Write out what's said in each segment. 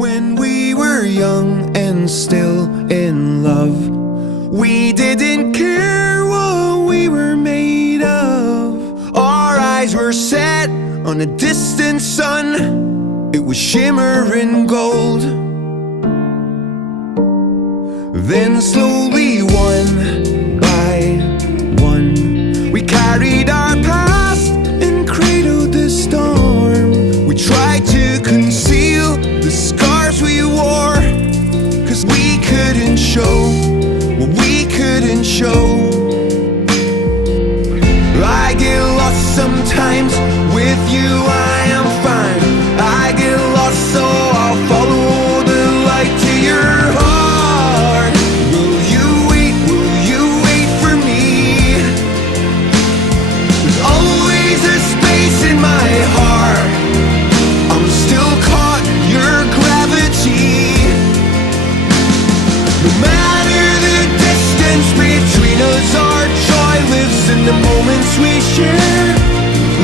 When we were young and still in love, we didn't care what we were made of. Our eyes were set on a distant sun. It was shimmering gold. Then slowly, one by one, we carried our past and cradled the storm. We tried to conceal the scars we wore, 'cause we couldn't show what we couldn't show. I get lost sometimes, with you I am fine. I get lost, so I'll follow the light to your heart. Will you wait for me? There's always a space in my heart. I'm still caught in your gravity. No matter the distance between us, our joy lives in the moments we share.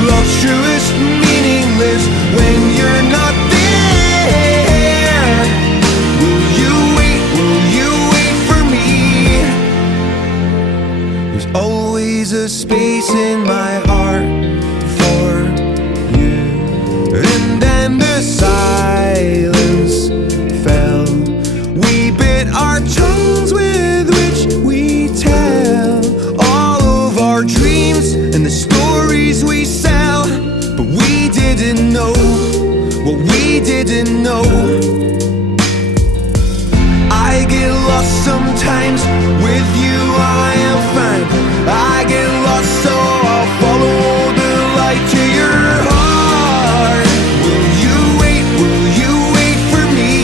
Love's truest meaning lives when you're not there. Will you wait for me? There's always a space in my heart for you. And then the silence fell. We bit our tongues with which we tell all of our dreams and the stories we sell. But we didn't know what we didn't know. I get lost sometimes, with you I am fine. I get lost, so I'll follow the light to your heart. Will you wait for me?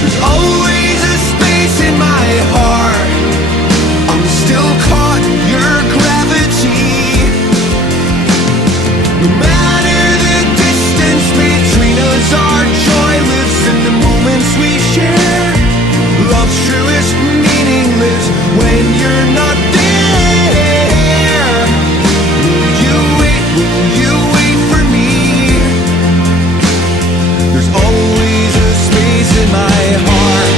There's always a space in my heart. I'm still caught in your gravity. No matter the distance between us, our joy lives in the moments we share. Love's truest meaning lives when you're not there. Will you wait for me? There's always a space in my heart.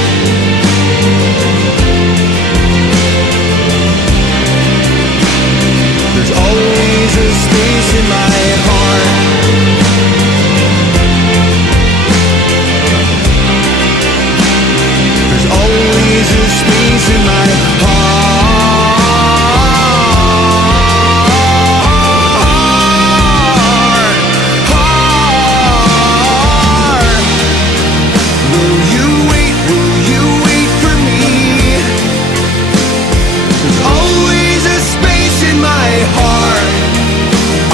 There's always a space in my heart. There's always a space in my heart. Will you wait for me? There's always a space in my heart.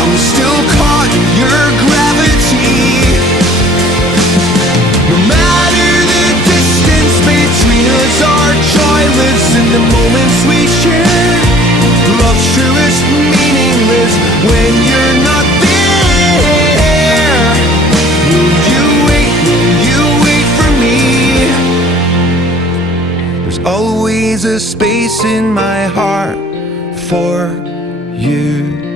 I'm still caught in your gravity. No matter the distance between us, our joy lives in the moments we share. Love's truest meaning lives when you're not there. Will you wait for me? There's always a space in my heart for you.